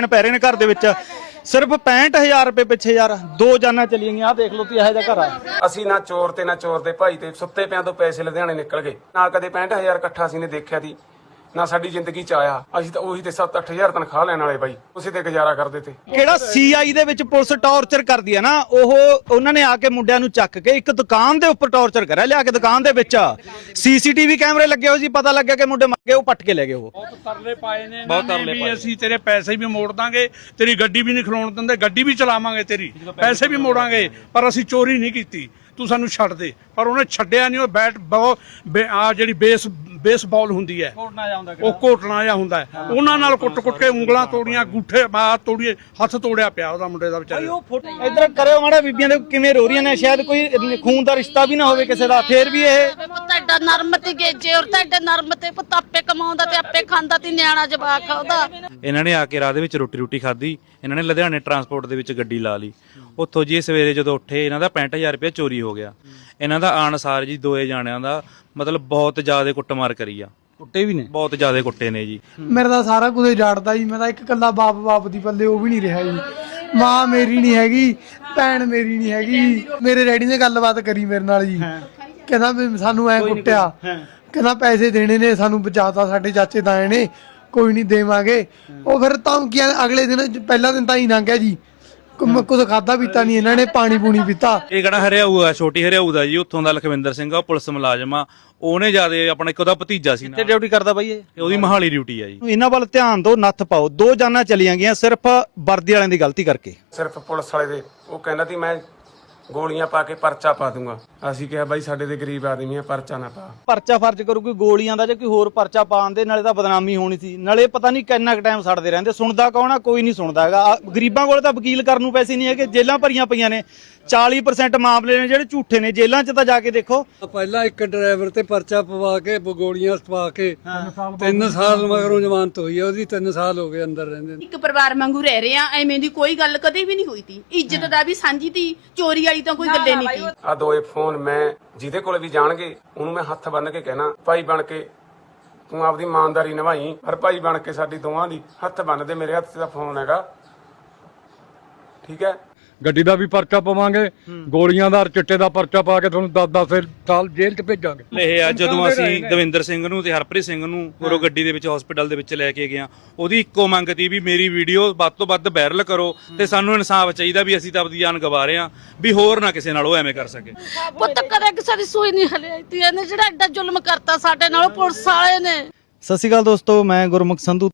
ਲੈਣ ਪੈ ਰਹੇ ਨੇ ਘਰ ਦੇ ਵਿੱਚ। ਸਿਰਫ 65000 ਰੁਪਏ ਪਿੱਛੇ ਯਾਰ, ਦੋ ਜਾਨਾਂ ਚਲੀਆਂ ਗਈਆਂ। ਆਹ ਦੇਖ ਲਓ ਤੁਸੀਂ, ਇਹੋ ਜਿਹਾ ਘਰ ਆ। ਅਸੀਂ ਨਾ ਚੋਰ ਤੇ ਨਾ ਚੋਰ ਦੇ ਭਾਈ ਤੇ, ਸੁੱਤੇ ਪਿਆਂ ਤੋਂ ਪੈਸੇ ਲੁਧਿਆਣੇ ਨਿਕਲ ਗਏ। ਨਾ ਕਦੇ 65000 ਇਕੱਠਾ ਅਸੀਂ ਨੇ ਦੇਖਿਆ ਦੀ ਨਾ ਸਾਡੀ ਜ਼ਿੰਦਗੀ ਚ ਆਇਆ। ਅਸੀਂ ਤਾਂ ਉਹੀ ਤੇ 7-8000 ਤਨਖਾਹ ਲੈਣ ਵਾਲੇ ਬਾਈ। ਉਸੇ ਤੇ ਗੁਜ਼ਾਰਾ ਕਰਦੇ ਤੇ। ਕਿਹੜਾ ਸੀਆਈ ਦੇ ਵਿੱਚ ਪੁਲਿਸ ਟੌਰਚਰ ਕਰਦੀ ਹੈ ਨਾ ਉਹ ਉਹਨਾਂ ਨੇ ਆ ਕੇ ਮੁੰਡਿਆਂ ਨੂੰ ਚੱਕ ਕੇ ਇੱਕ ਦੁਕਾਨ ਦੇ ਉੱਪਰ ਟੌਰਚਰ ਕਰਿਆ ਲਿਆ ਕੇ ਦੁਕਾਨ ਦੇ ਵਿੱਚ। ਸੀਸੀਟੀਵੀ ਕੈਮਰੇ ਲੱਗੇ ਹੋਏ ਸੀ ਪਤਾ ਲੱਗਿਆ ਕਿ ਮੁੰਡੇ ਮਰ ਗਏ ਉਹ ਪੱਟ ਕੇ ਲੈ ਗਏ ਉਹ। ਤਰਲੇ ਪਾਏ ਨੇ ਬਹੁਤ ਤਰਲੇ ਅਸੀਂ ਤੇਰੇ ਪੈਸੇ ਵੀ ਮੋੜ ਦਾਂਗੇ ਤੇਰੀ ਗੱਡੀ ਵੀ ਨਹੀਂ ਖਲੋਣ ਦਿੰਦੇ ਗੱਡੀ ਵੀ ਚਲਾਵਾਂਗੇ ਤੇਰੀ ਪੈਸੇ ਵੀ ਮੋੜਾਂਗੇ ਪਰ ਅਸੀਂ ਚੋਰੀ ਨਹੀਂ ਕੀਤੀ। ਤੂੰ ਸਾਨੂੰ ਛੱਡ ਦੇ ਪਰ ਉਹਨੇ ਛੱਡਿਆ ਨਹੀਂ ਉਹ ਬੈਟ ਆ ਜਿਹੜੀ ਬੇਸ ਬੇਸਬਾਲ ਹੁੰਦੀ ਹੈ ਉਹ ਘੋਟਣਾ ਜਾਂ ਹੁੰਦਾ ਹੈ। ਉਹਨਾਂ ਨਾਲ ਕੁੱਟ-ਕੁੱਟ ਕੇ ਉਂਗਲਾਂ ਤੋੜੀਆਂ ਗੁੱਠੇ ਮਾ ਤੋੜੀਏ ਹੱਥ ਤੋੜਿਆ ਪਿਆ ਉਹਦਾ ਮੁੰਡੇ ਦਾ ਵਿਚਾਰੇ ਦਾ। ਇਧਰ ਕਰਿਓ ਮਾੜਾ ਬੀਬੀਆਂ ਦੇ ਕਿਵੇਂ ਰੋ ਰਹੀਆਂ ਨੇ ਸ਼ਾਇਦ ਕੋਈ ਖੂਨ ਦਾ ਰਿਸ਼ਤਾ ਵੀ ਨਾ ਹੋਵੇ ਕਿਸੇ ਦਾ ਫੇਰ ਵੀ ਇਹ ਐਡਾ ਨਰਮ ਤੇ ਗੇਜੇ ਔਰ ਤਾਂ ਐਡਾ ਨਰਮ ਤੇ ਪੁੱਤ ਆਪੇ ਕਮਾਉਂਦਾ ਤੇ ਆਪੇ ਖਾਂਦਾ ਤੇ ਨਿਆਣਾ ਜਵਾਕ ਆ ਉਹਦਾ। ਇਹਨਾਂ ਨੇ ਆ ਕੇ ਰਾਹ ਦੇ ਵਿੱਚ ਰੋਟੀ ਰੋਟੀ ਖਾਧੀ ਇਹਨਾਂ ਨੇ ਲੁਧਿਆਣੇ ਟਰਾਂਸਪੋਰਟ ਦੇ ਵਿੱਚ ਗੱਡੀ ਲਾ ਲਈ। ਉੱਥੋਂ ਜੀ ਸਵੇਰੇ ਜਦੋਂ ਉੱਠੇ ਇਹਨਾਂ ਦਾ 65000 ਰੁਪਏ ਚੋਰੀ ਹੋ ਗਿਆ। ਇਹਨਾਂ ਦਾ ਆਨਸਾਰ ਜੀ ਦੋਏ ਜਾਣਿਆਂ ਦਾ ਮਤਲਬ ਬਹੁਤ ਜ਼ਿਆਦਾ ਕੁੱਟਮਾਰ ਕਰੀ ਆ। ਕੁੱਟੇ ਵੀ ਨੇ? ਬਹੁਤ ਜ਼ਿਆਦਾ ਕੁੱਟੇ ਨੇ ਜੀ। ਮੇਰਾ ਤਾਂ ਸਾਰਾ ਕੁਝ ਜਾੜਦਾ ਜੀ ਮੈਂ ਤਾਂ ਇੱਕ ਕੱਲਾ ਬਾਪ ਬਾਪ ਦੀ ਪੱਲੇ ਉਹ ਵੀ ਨਹੀਂ ਰਿਹਾ ਜੀ। ਮਾਂ ਮੇਰੀ ਨਹੀਂ ਹੈਗੀ ਭੈਣ ਮੇਰੀ ਨਹੀਂ ਹੈਗੀ। ਮੇਰੇ ਡੈਡੀ ਨੇ ਗੱਲਬਾਤ ਕਰੀ ਮੇਰੇ ਨਾਲ ਜੀ। ਕਹਿੰਦਾ ਵੀ ਸਾਨੂੰ ਐ ਕੁੱਟਿਆ। ਕਹਿੰਦਾ ਪੈਸੇ ਦੇਣੇ ਨੇ ਸਾਨੂੰ ਬਚਾਤਾ ਸਾਡੇ ਚਾਚੇ ਤਾਏ ਨੇ ਕੋਈ ਨਹੀਂ ਦੇਵਾਂਗੇ। ਉਹ ਫਿਰ ਧਮਕੀਆਂ ਅਗਲੇ ਦਿਨ ਪਹਿਲਾ ਦਿਨ ਤਾਂ ਹੀ ਲੰਘ ਗਿਆ ਜੀ। ਕੁ- ਕੁਝ ਖਾਦਾ ਪੀਤਾ ਨਹੀਂ ਇਹਨਾਂ ਨੇ ਪਾਣੀ ਪੂਣੀ ਪੀਤਾ। ਇਹ ਕਿਹੜਾ ਹਰਿਆਊ ਆ ਛੋਟੀ ਹਰਿਆਊ ਦਾ ਜੀ ਉੱਥੋਂ ਦਾ ਲਖਵਿੰਦਰ ਸਿੰਘ ਆ ਉਹ ਪੁਲਿਸ ਮੁਲਾਜ਼ਮ ਆ। ਉਹਨੇ ਜ਼ਿਆਦਾ ਆਪਣਾ ਇੱਕ ਉਹਦਾ ਭਤੀਜਾ ਸੀ ਤੇ ਨਾਲ ਡਿਊਟੀ ਕਰਦਾ ਬਾਈ ਇਹ? ਉਹਦੀ ਮਹਾਲੀ ਡਿਊਟੀ ਆ ਜੀ। ਇਹਨਾਂ ਵੱਲ ਧਿਆਨ ਦਿਓ ਨੱਥ ਪਾਓ। ਦੋ ਜਾਨਾਂ ਚਲੀਆਂ ਗਈਆਂ ਸਿਰਫ ਵਰਦੀ ਵਾਲਿਆਂ ਦੀ ਗਲਤੀ ਕਰਕੇ। ਸਿਰਫ ਪੁਲਿਸ ਵਾਲੇ ਦੇ। ਉਹ ਕਹਿੰਦਾ ਸੀ ਮੈਂ ਗੋਲੀਆਂ ਪਾ ਕੇ ਪਰਚਾ ਪਾ ਦੂੰਗਾ। ਅਸੀਂ ਕਿਹਾ ਬਾਈ ਸਾਡੇ ਦੇ ਗਰੀਬ ਆਦਮੀ ਆ ਪਰਚਾ ਨਾ ਪਾ। ਪਰਚਾ ਫਰਜ਼ ਕਰੂ ਕੋਈ ਗੋਲੀਆਂ ਦਾ ਜਾਂ ਕੋਈ ਹੋਰ ਪਰਚਾ ਪਾਉਣ ਦੇ ਨਾਲੇ ਤਾਂ ਬਦਨਾਮੀ ਹੋਣੀ ਸੀ। ਨਾਲੇ ਪਤਾ ਨਹੀਂ ਕਿੰਨਾ ਕੁ ਟਾਈਮ ਸੜਦੇ ਰਹਿੰਦੇ। ਸੁਣਦਾ ਕੌਣ ਆ ਕੋਈ ਨਹੀਂ ਸੁਣਦਾ ਹੈਗਾ। ਆਹ ਗਰੀਬਾਂ ਕੋਲ ਤਾਂ ਵਕੀਲ ਕਰਨ ਨੂੰ ਪੈਸੇ ਨਹੀਂ ਹੈਗੇ ਜੇਲ੍ਹਾਂ ਭਰੀਆਂ ਪਈਆਂ ਨੇ। 40% ਮਾਮਲੇ ਨੇ ਜਿਹੜੇ ਝੂਠੇ ਨੇ ਜੇਲ੍ਹਾਂ 'ਚ ਤਾਂ ਜਾ ਕੇ ਦੇਖੋ। ਪਹਿਲਾਂ ਇੱਕ ਡਰਾਈਵਰ ਤੇ ਪਰਚਾ ਪਵਾ ਕੇ ਗੋਲੀਆਂ ਪਵਾ ਕੇ 3 ਸਾਲ ਮਗਰੋਂ ਜ਼ਮਾਨਤ ਹੋਈ ਹੈ ਉਹਦੀ 3 ਸਾਲ ਹੋ ਗਏ ਅੰਦਰ ਰਹਿੰਦੇ ਨੂੰ। ਇੱਕ ਪਰਿਵਾਰ ਵਾਂਗੂ ਰਹਿ ਰਹੇ ਆ ਐਵੇਂ ਦੀ ਕੋਈ ਗੱਲ ਕਦੇ ਵੀ ਨਹੀਂ ਹੋਈ ਤੀ। ਇੱਜ਼ਤ ਦਾ ਵੀ ਸਾਂਝੀ ਤੀ ਚੋਰੀ ਵਾਲੀ ਤਾਂ ਕੋਈ ਗੱਲੇ ਨਹੀਂ ਤੀ ਆ ਦੋਏ ਫੋਨ ਮੈਂ ਜਿਹਦੇ ਕੋਲੇ ਵੀ ਜਾਣਗੇ ਉਹਨੂੰ ਮੈਂ ਹੱਥ ਬੰਨ ਕੇ ਕਹਿਣਾ ਭਾਈ ਬਣ ਕੇ ਤੂੰ ਆਪਦੀ ਇਮਾਨਦਾਰੀ ਨਿਭਾਈ ਪਰ ਭਾਈ ਬਣ ਕੇ ਸਾਡੀ ਦੋਵਾਂ ਦੀ ਹੱਥ ਬੰਨ ਦੇ ਮੇਰੇ ਹੱਥ 'ਚ ਤਾਂ ਫੋਨ ਹੈਗਾ। ਠੀਕ ਹੈ? ਗੱਡੀ ਦਾ ਵੀ ਪਰਚਾ ਪਵਾਂਗੇ ਗੋਲੀਆਂ ਦਾ ਔਰ ਚਿੱਟੇ ਦਾ ਪਰਚਾ ਪਾ ਕੇ ਤੁਹਾਨੂੰ 10-10 ਸਾਲ ਜੇਲ੍ਹ 'ਚ ਭੇਜਾਂਗੇ। ਇਹ ਆ ਜਦੋਂ ਅਸੀਂ ਦਵਿੰਦਰ ਸਿੰਘ ਨੂੰ ਤੇ ਹਰਪ੍ਰੀਤ ਸਿੰਘ ਨੂੰ ਉਰੋ ਗੱਡੀ ਦੇ ਵਿੱਚ ਹਸਪੀਟਲ ਦੇ ਵਿੱਚ ਲੈ ਕੇ ਗਿਆ ਉਹਦੀ ਇੱਕੋ ਮੰਗ ਤੀ ਵੀ ਮੇਰੀ ਵੀਡੀਓ ਵੱਧ ਤੋਂ ਵੱਧ ਵਾਇਰਲ ਕਰੋ ਤੇ ਸਾਨੂੰ ਇਨਸਾਫ ਚਾਹੀਦਾ ਵੀ ਅਸੀਂ ਤਾਂ ਆਪਦੀ ਜਾਨ ਗਵਾ ਰਹੇ ਹਾਂ ਵੀ ਹੋਰ ਨਾ ਕਿਸੇ ਨਾਲ ਉਹ ਐਵੇਂ ਕਰ ਸਕੇ। ਪੁੱਤ ਕਦੇ ਕਿਸੇ ਦੀ ਸੂਈ ਨਹੀਂ ਹਲਿਆਈ ਤੀ ਇਹਨੇ ਜਿਹੜਾ ਐਡਾ ਜ਼ੁਲਮ ਕਰਤਾ ਸਾਡੇ ਨਾਲ ਪੁਲਿਸ ਵਾਲੇ ਨੇ। ਸਤਿ ਸ਼੍ਰੀ ਅਕਾਲ ਦੋਸਤੋ ਮੈਂ ਗੁਰਮੁਖ ਸੰਧੂ।